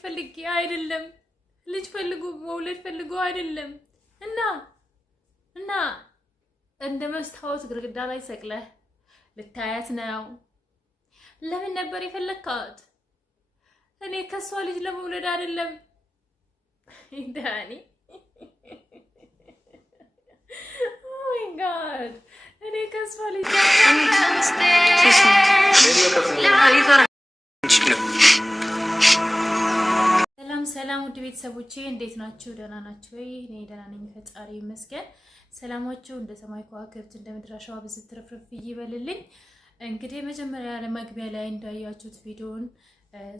ፈልጌ አይደለም ልጅ ፈልጉ መውለድ ፈልጉ አይደለም እና እንደ መስታወት ግድግዳ ላይ ሰቅለህ ልታያት ነው። ለምን ነበር የፈለካት? እኔ ከሷ ልጅ ለመውለድ አይደለም ዳኒ። ኦ ማይ ጋድ እኔ ከሷ ልጅ ሰላም ውድ ቤተሰቦቼ እንዴት ናችሁ? ደህና ናችሁ ወይ? እኔ ደህና ነኝ፣ ፈጣሪ ይመስገን። ሰላማችሁ እንደ ሰማይ ከዋክብት እንደ ምድር አሸዋ ብዝት ትርፍርፍ ይበልልኝ። እንግዲህ መጀመሪያ ለመግቢያ ላይ እንዳያችሁት ቪዲዮን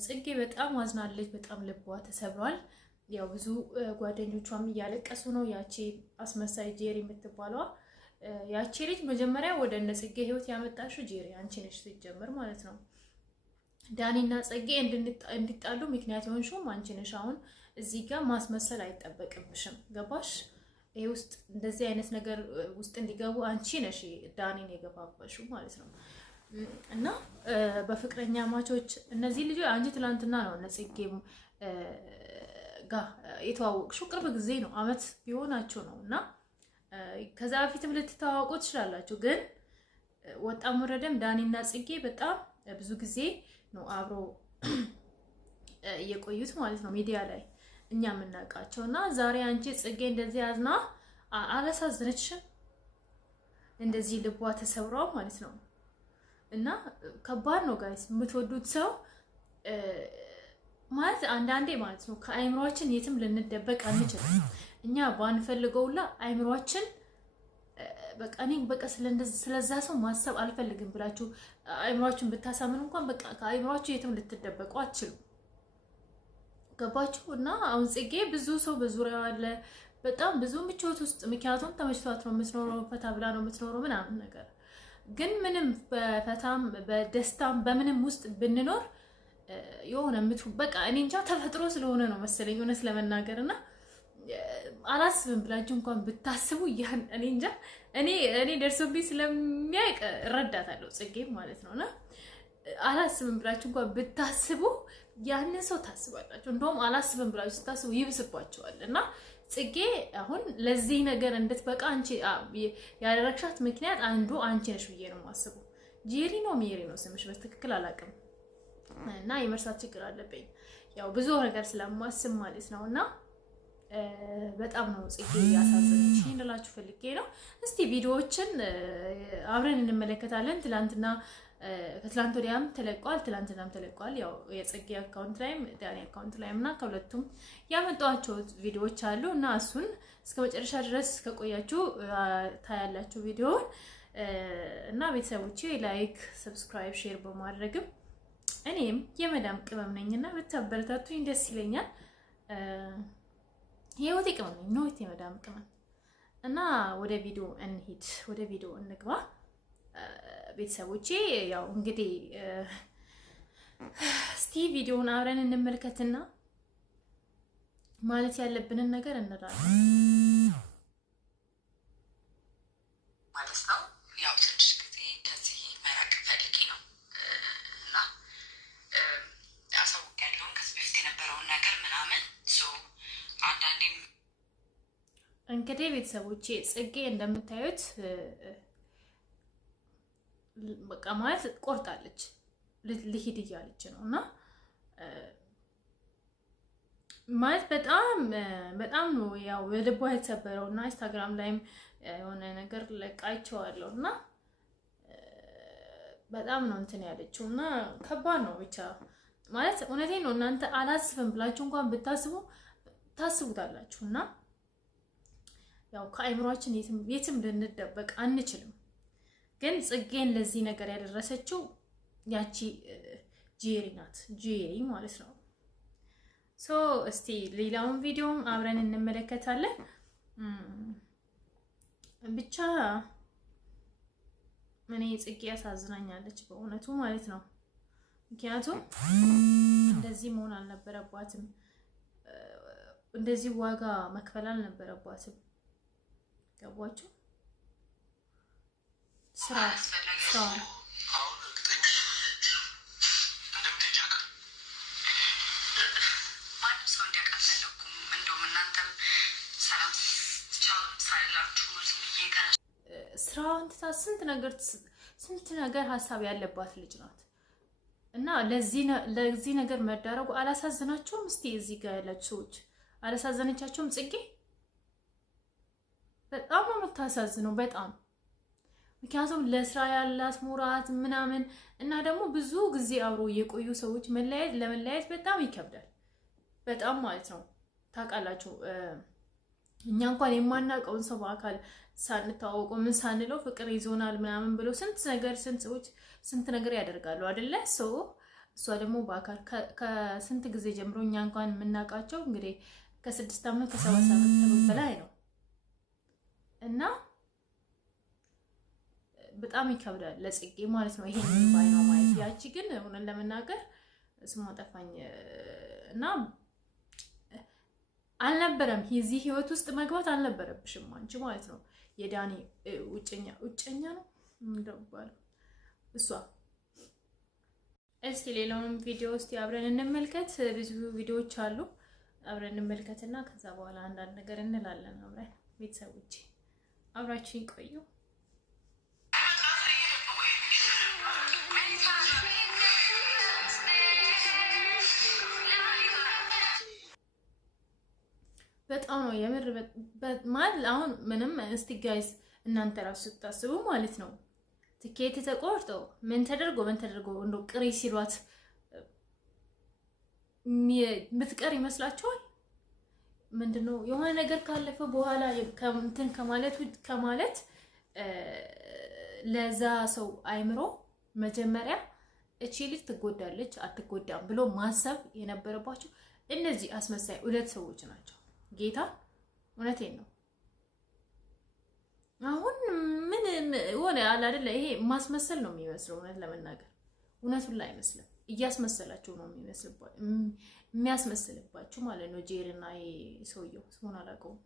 ጽጌ በጣም አዝናለች፣ በጣም ልቧ ተሰብሯል። ያው ብዙ ጓደኞቿም እያለቀሱ ነው። ያቺ አስመሳይ ጄሪ የምትባለዋ ያቺ ልጅ መጀመሪያ ወደ እነ ጽጌ ህይወት ያመጣሽው ጄሪ አንቺ ነሽ ሲጀምር ማለት ነው። ዳኒና ጽጌ እንዲጣሉ ምክንያት የሆንሽውም አንቺ ነሽ። አሁን እዚህ ጋር ማስመሰል አይጠበቅብሽም። ገባሽ? ይሄ ውስጥ እንደዚህ አይነት ነገር ውስጥ እንዲገቡ አንቺ ነሽ ዳኒን የገባባሽው ማለት ነው። እና በፍቅረኛ ማቾች እነዚህ ልጆች አንቺ ትላንትና ነው እነ ጽጌ ጋር የተዋወቅሽው፣ ቅርብ ጊዜ ነው፣ አመት ቢሆናችሁ ነው። እና ከዛ በፊትም ልትተዋወቁ ትችላላችሁ። ግን ወጣም ወረደም ዳኒና ጽጌ በጣም ብዙ ጊዜ ነው አብሮ እየቆዩት ማለት ነው፣ ሚዲያ ላይ እኛ የምናውቃቸው። እና ዛሬ አንቺ ጽጌ እንደዚህ አዝና አላሳዝነችሽም? እንደዚህ ልቧ ተሰብሯ ማለት ነው። እና ከባድ ነው ጋይስ፣ የምትወዱት ሰው ማለት አንዳንዴ ማለት ነው ከአይምሯችን የትም ልንደበቅ አንችልም። እኛ ባንፈልገውላ አይምሯችን በቃ እኔ በቃ ስለዛ ሰው ማሰብ አልፈልግም ብላችሁ አይምሯችሁን ብታሳምኑ እንኳን በቃ ከአይምሯችሁ የትም ልትደበቁ አትችሉም። ገባችሁ? እና አሁን ጽጌ ብዙ ሰው በዙሪያው አለ፣ በጣም ብዙ ምቾት ውስጥ፣ ምክንያቱም ተመችቷት ነው የምትኖረው፣ ፈታ ብላ ነው የምትኖረው ምናምን ነገር። ግን ምንም በፈታም በደስታም በምንም ውስጥ ብንኖር የሆነ በቃ እኔ እንጃ ተፈጥሮ ስለሆነ ነው መሰለኝ እውነት ለመናገር እና አላስብም ብላችሁ እንኳን ብታስቡ ያን እኔ እንጃ እኔ ደርሶብኝ ስለሚያውቅ እረዳታለሁ ጽጌ ማለት ነውና አላስብም ብላችሁ እንኳን ብታስቡ ያንን ሰው ታስባላችሁ። እንደውም አላስብም ብላችሁ ስታስቡ ይብስባችኋል። እና ጽጌ አሁን ለዚህ ነገር እንድትበቃ አንቺ ያደረግሻት ምክንያት አንዱ አንቺ ነሽ ብዬ ነው የማስበው። ጄሪ ነው ሜሪ ነው ስምሽ በትክክል አላውቅም፣ እና የመርሳት ችግር አለብኝ ያው ብዙ ነገር ስለማስብ ማለት ነውና በጣም ነው ጽጌ ያሳዘነች እንላችሁ ፈልጌ ነው። እስቲ ቪዲዮዎችን አብረን እንመለከታለን። ትላንትና ከትላንት ወዲያም ተለቋል፣ ትላንትናም ተለቋል። ያው የጽጌ አካውንት ላይም ዳኒ አካውንት ላይም እና ከሁለቱም ያመጣኋቸው ቪዲዮዎች አሉ እና እሱን እስከ መጨረሻ ድረስ ከቆያችሁ ታያላችሁ ቪዲዮውን። እና ቤተሰቦቼ ላይክ፣ ሰብስክራይብ፣ ሼር በማድረግም እኔም የመዳም ቅመም ነኝና ብታበረታቱኝ ደስ ይለኛል። የህይወቴ ቅመም ነኝ ነው የመዳም ቅመም። እና ወደ ቪዲዮ እንሂድ፣ ወደ ቪዲዮ እንግባ ቤተሰቦቼ። ያው እንግዲህ እስቲ ቪዲዮውን አብረን እንመልከትና ማለት ያለብንን ነገር እንላለን ማለት ነው። ያው ትንሽ ጊዜ ከዚህ መራቅ ፈልጌ ነው እና አሳውቃለሁ ከዚህ በፊት የነበረውን ነገር ምናምን አንዳንዴ እንግዲህ ቤተሰቦቼ ጽጌ እንደምታዩት በቃ ማለት ቆርጣለች፣ ልሂድ እያለች ነው። እና ማለት በጣም ነው ያው ልቧ የተሰበረው። እና ኢንስታግራም ላይም የሆነ ነገር ለቃይቸዋለሁ እና በጣም ነው እንትን ያለችው። እና ከባድ ነው ብቻ ማለት እውነቴን ነው። እናንተ አላስብም ብላችሁ እንኳን ብታስቡ ታስቡታላችሁ። እና ያው ከአይምሯችን የትም ልንደበቅ አንችልም። ግን ጽጌን ለዚህ ነገር ያደረሰችው ያቺ ጄሪ ናት፣ ጄሪ ማለት ነው። እስቲ ሌላውን ቪዲዮም አብረን እንመለከታለን። ብቻ እኔ ጽጌ ያሳዝናኛለች በእውነቱ ማለት ነው። ምክንያቱም እንደዚህ መሆን አልነበረባትም፣ እንደዚህ ዋጋ መክፈል አልነበረባትም። ገባችሁ? ስራ ሰው እንዲያውቅ አልፈለኩም። እንደውም እናንተም ሰላም ቻው ሳይላችሁ ብዬ ስራዋን ትታ ስንት ነገር ሀሳብ ያለባት ልጅ ናት። እና ለዚህ ነገር መዳረጉ አላሳዘናቸውም? እስቲ እዚህ ጋር ያላችሁ ሰዎች አላሳዘነቻቸውም? ጽጌ በጣም ነው የምታሳዝነው፣ በጣም ምክንያቱም ለስራ ያላት ሙራት ምናምን እና ደግሞ ብዙ ጊዜ አብሮ የቆዩ ሰዎች ለመለያየት በጣም ይከብዳል። በጣም ማለት ነው። ታውቃላችሁ እኛ እንኳን የማናውቀውን ሰው በአካል ሳንተዋወቀው ምን ሳንለው ፍቅር ይዞናል ምናምን ብሎ ስንት ነገር ያደርጋሉ አይደለ? እሷ ደግሞ በአካል ከስንት ጊዜ ጀምሮ እኛ እንኳን የምናውቃቸው እንግዲህ ከ6 ዓመት ከ7 ዓመት በላይ ነው እና በጣም ይከብዳል ለጽጌ ማለት ነው። ይሄን ባይኗ ማየት። ያቺ ግን እውነት ለመናገር ስሟ ጠፋኝ እና አልነበረም የዚህ ህይወት ውስጥ መግባት አልነበረብሽም አንቺ ማለት ነው። የዳኒ ውጨኛ ነው እንደባለው እሷ። እስቲ ሌላውን ቪዲዮ ውስጥ አብረን እንመልከት። ብዙ ቪዲዮዎች አሉ፣ አብረን እንመልከትና ከዛ በኋላ አንዳንድ ነገር እንላለን አብረን። ቤተሰቦቼ አብራችሁን ቆዩ። በጣም ነው የምር ማለት አሁን ምንም እስቲ ጋይስ እናንተ ራሱ ስታስቡ ማለት ነው ትኬት ተቆርጦ ምን ተደርጎ እንደው ቅሪ ሲሏት ምትቀር ይመስላችኋል? ምንድነው የሆነ ነገር ካለፈ በኋላ ከማለት ለዛ ሰው አይምሮ መጀመሪያ እቺ ልጅ ትጎዳለች አትጎዳም ብሎ ማሰብ የነበረባቸው እነዚህ አስመሳይ ሁለት ሰዎች ናቸው። ጌታ እውነቴን ነው። አሁን ምን ሆነ አለ አይደለ? ይሄ ማስመሰል ነው የሚመስለው። እውነት ለመናገር እውነቱን ላይ አይመስልም። እያስመሰላችሁ ነው የሚያስመስልባችሁ ማለት ነው። ጄሪና ይሄ ሰውየው ስሙን አላውቀውም።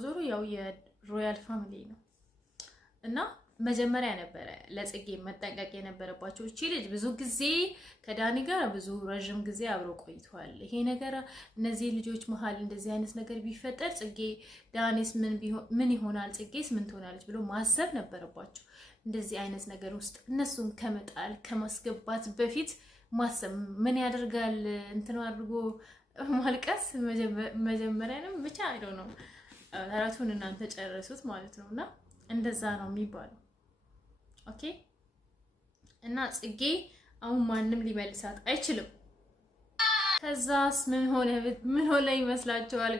ዞሮ ያው የሮያል ፋሚሊ ነው እና መጀመሪያ ነበረ ለጽጌ መጠንቀቅ የነበረባቸው። እቺ ልጅ ብዙ ጊዜ ከዳኒ ጋር ብዙ ረጅም ጊዜ አብሮ ቆይቷል። ይሄ ነገር እነዚህ ልጆች መሀል እንደዚህ አይነት ነገር ቢፈጠር ጽጌ ዳኒስ ምን ይሆናል፣ ጽጌስ ምን ትሆናለች ብሎ ማሰብ ነበረባቸው። እንደዚህ አይነት ነገር ውስጥ እነሱን ከመጣል ከማስገባት በፊት ማሰብ ምን ያደርጋል እንትን አድርጎ ማልቀስ መጀመሪያንም ብቻ አይደው ነው። ተረቱን እናንተ ጨረሱት ማለት ነውና እንደዛ ነው የሚባለው። ኦኬ እና ጽጌ አሁን ማንም ሊመልሳት አይችልም። ከዛስ ምን ሆነ ይመስላችኋል?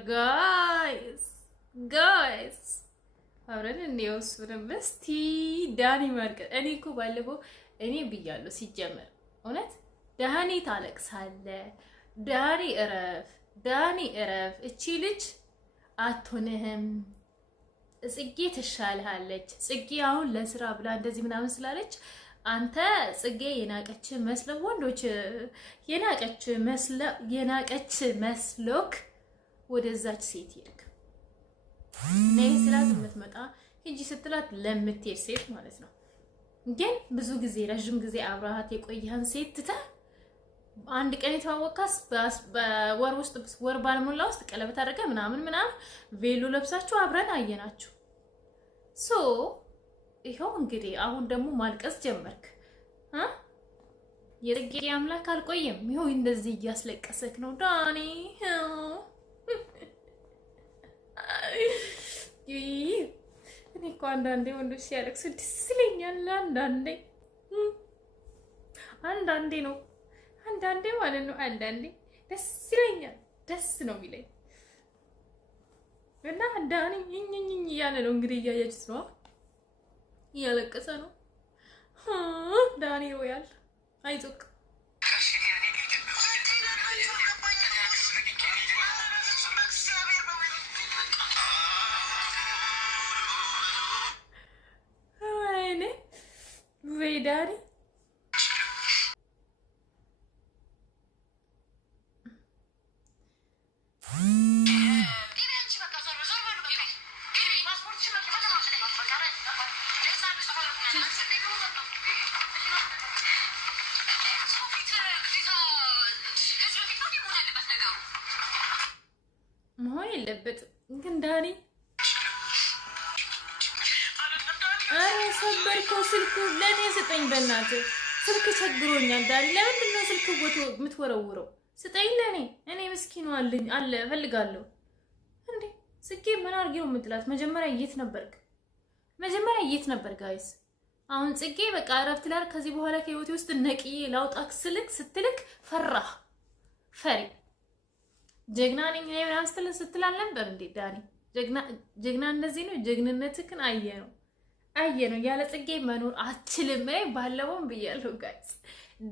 ጋይስ አብረን እንየውሱንም እስቲ ዳኒ ማርቀ እኔ እኮ ባለፈው እኔ ብያለሁ። ሲጀመር እውነት ዳኒ ታለቅሳለ፣ ዳኒ እረፍ፣ እቺ ልጅ አትሆንህም፣ ጽጌ ትሻልሃለች። ጽጌ አሁን ለስራ ብላ እንደዚህ ምናምን ስላለች አንተ ጽጌ የናቀች መስለው ወንዶች የናቀች መስሎክ ወደዛች ሴት ሄድክ። ነይ ስላት የምትመጣ ሂጂ ስትላት ለምትሄድ ሴት ማለት ነው። ግን ብዙ ጊዜ ረጅም ጊዜ አብረሃት የቆየህን ሴት ትተህ አንድ ቀን የተዋወቃስ በወር ውስጥ ወር ባልሞላ ውስጥ ቀለበት አድርገ ምናምን ቬሎ ለብሳችሁ አብረን አየናችሁ። ይኸው እንግዲህ አሁን ደግሞ ማልቀስ ጀመርክ። የጽጌ አምላክ አልቆየም። ይኸው እንደዚህ እያስለቀሰክ ነው ዳኒ። እኔ እኮ አንዳንዴ ወንዶች ሲያለቅሱ ደስ ይለኛል። አንዳንዴ ነው ማለት ነው። አንዳንዴ ደስ ይለኛል። ደስ ነው የሚለኝ እና ዳኒ እኝኝኝ እያለ ነው እንግዲህ እያያችሁት ነው። እያለቀሰ ነው ዳኒ ሮያል። አይዞክ ወይ ዳኒ መሆን የለበትም ግን ዳኒ አረ ሰበርከው ስልክ ለኔ ስጠኝ በእናትህ ስልክ ቸግሮኛል ዳኒ ለምንድን ነው ስልክ የምትወረውረው ስጠኝ ለኔ እኔ ምስኪኑ አለ እፈልጋለሁ እንዴ ስልኬ ምን አድርጌው የምጥላት መጀመሪያ የት ነበር ጋይስ አሁን ጽጌ በቃ አረፍት ላር ከዚህ በኋላ ከህይወቴ ውስጥ ነቅዬ ላውጣክ ስትልክ ፈሪ ጀግና ነኝ እኔ ምናምን ስትል አልነበር እንዴ ዳኒ ጀግና እንደዚህ ነው ጀግንነትክን አየ ነው ያለ ጽጌ መኖር አትችልም ባለውም ብያለሁ ጋይስ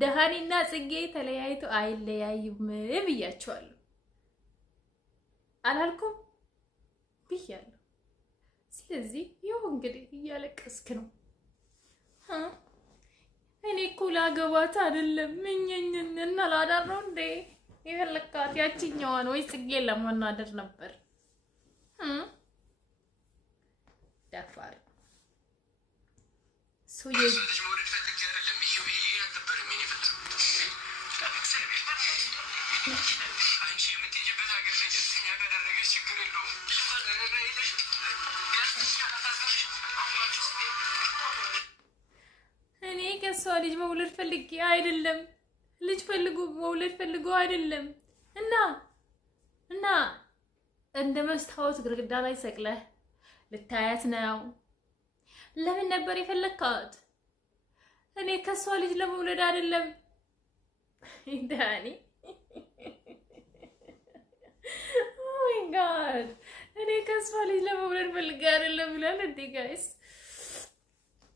ዳኒና ጽጌ ተለያይቶ አይለያዩም ብያቸዋለሁ አላልኩም ብያለሁ ስለዚህ ይኸው እንግዲህ እያለቀስክ ነው እኔ እኮ ላገባት አይደለም ምኝኝና ላዳር ነው እንዴ የፈለካት ያቺኛዋን ወይ ጽጌ ለማናደር ነበር ዳፋር ሶዬ እኔ ከሷ ልጅ መውለድ ፈልጌ አይደለም ልጅ መውለድ ፈልጎ አይደለም እና እንደ መስታወት ግድግዳ ላይ ሰቅለህ ልታያት ነው ለምን ነበር የፈለካት እኔ ከሷ ልጅ ለመውለድ አይደለም ዳኒ ኦ ማይ ጋድ እኔ ከሷ ልጅ ለመውለድ ፈልጌ አይደለም ይላል እንዴ ጋይስ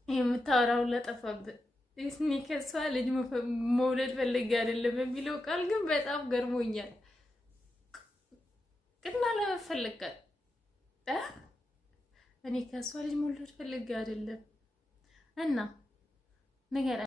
የምታወራው ለጠፋብህ እኔ ከሷ ልጅ መውለድ ፈልጌ አይደለም የሚለው ቃል ግን በጣም ገርሞኛል ቅድማ ለመፈለጋት እኔ ከሷ ልጅ መውለድ ፈልጌ አይደለም እና ነገር